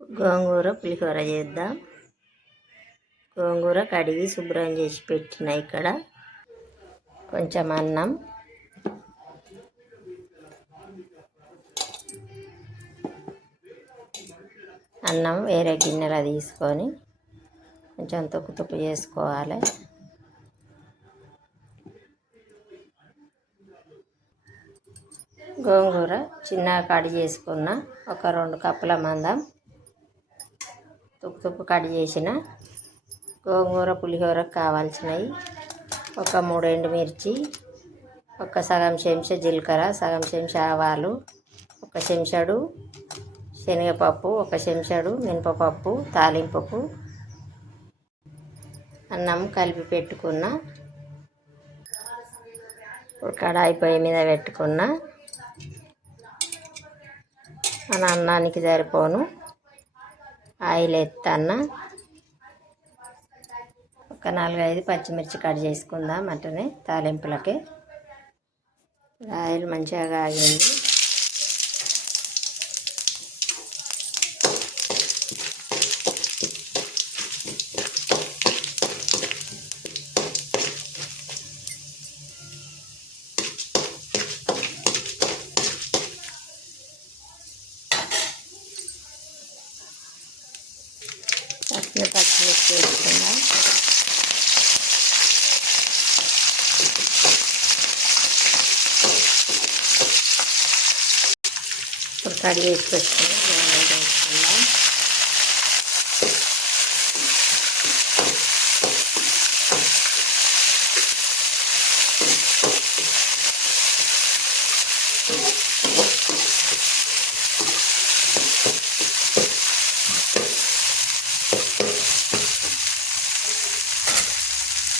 గోంగూర పులిహోర చేద్దాం. గోంగూర కడిగి శుభ్రం చేసి పెట్టిన ఇక్కడ కొంచెం అన్నం. అన్నం వేరే గిన్నెలో తీసుకొని కొంచెం తొక్కు తొక్కు చేసుకోవాలి. గోంగూర చిన్నగా కడి చేసుకున్న ఒక రెండు కప్పుల మందం తుప్పు తుప్పు కట్ చేసిన. గోంగూర పులిహోరకు కావాల్సినవి ఒక మూడు ఎండుమిర్చి ఒక సగం చెంచా జీలకర్ర సగం చెంచా ఆవాలు ఒక చెంచాడు శనగపప్పు ఒక చెంచాడు మినపపప్పు తాలింపప్పు అన్నం కలిపి పెట్టుకున్న. కడాయి పొయ్యి మీద పెట్టుకున్న. మన అన్నానికి సరిపోను. ఆయిల్ ఎత్తన్న ఒక నాలుగైదు పచ్చిమిర్చి కట్ చేసుకుందాం అట్లనే తాలింపులకి. ఆయిల్ మంచిగా కాగింది. పచ్చిన పచ్చిమిర్చి వేసుకుందాం ఇప్పుడు కడిగి వేసి వేసుకుందాం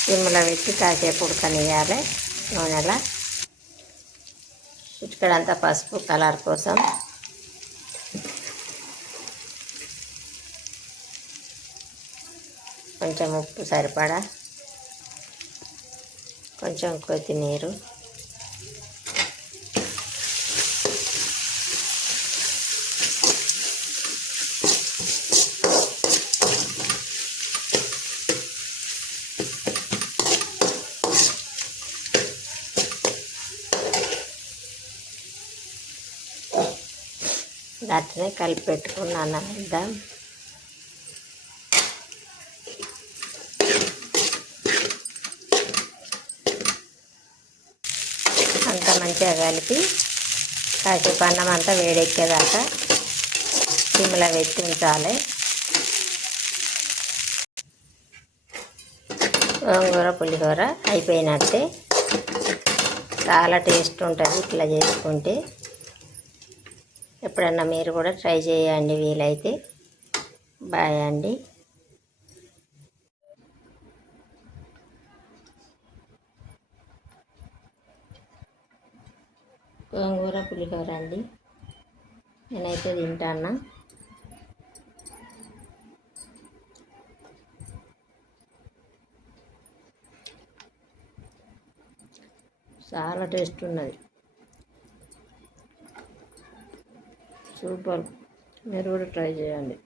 సిమ్లో పెట్టి కాసేపు ఉడకనియాలి నూనెలో. చిటికడంతా పసుపు కలర్ కోసం. కొంచెం ఉప్పు సరిపడా. కొంచెం కొత్తిమీర. అట్లనే కలిపి పెట్టుకున్నాను ఇద్దాం అంతా మంచిగా కలిపి కాసేపు అన్నం అంతా వేడెక్కేదాకా సిమ్లో పెట్టి ఉంచాలి. గోంగూర పులిహోర అయిపోయినట్టే. చాలా టేస్ట్ ఉంటుంది ఇట్లా చేసుకుంటే. ఎప్పుడన్నా మీరు కూడా ట్రై చేయండి వీలైతే. బాయ్ అండి. గోంగూర పులిహోర అండి. నేనైతే తింటానా చాలా టేస్ట్ ఉన్నది. సూపర్. మీరు కూడా ట్రై చేయండి.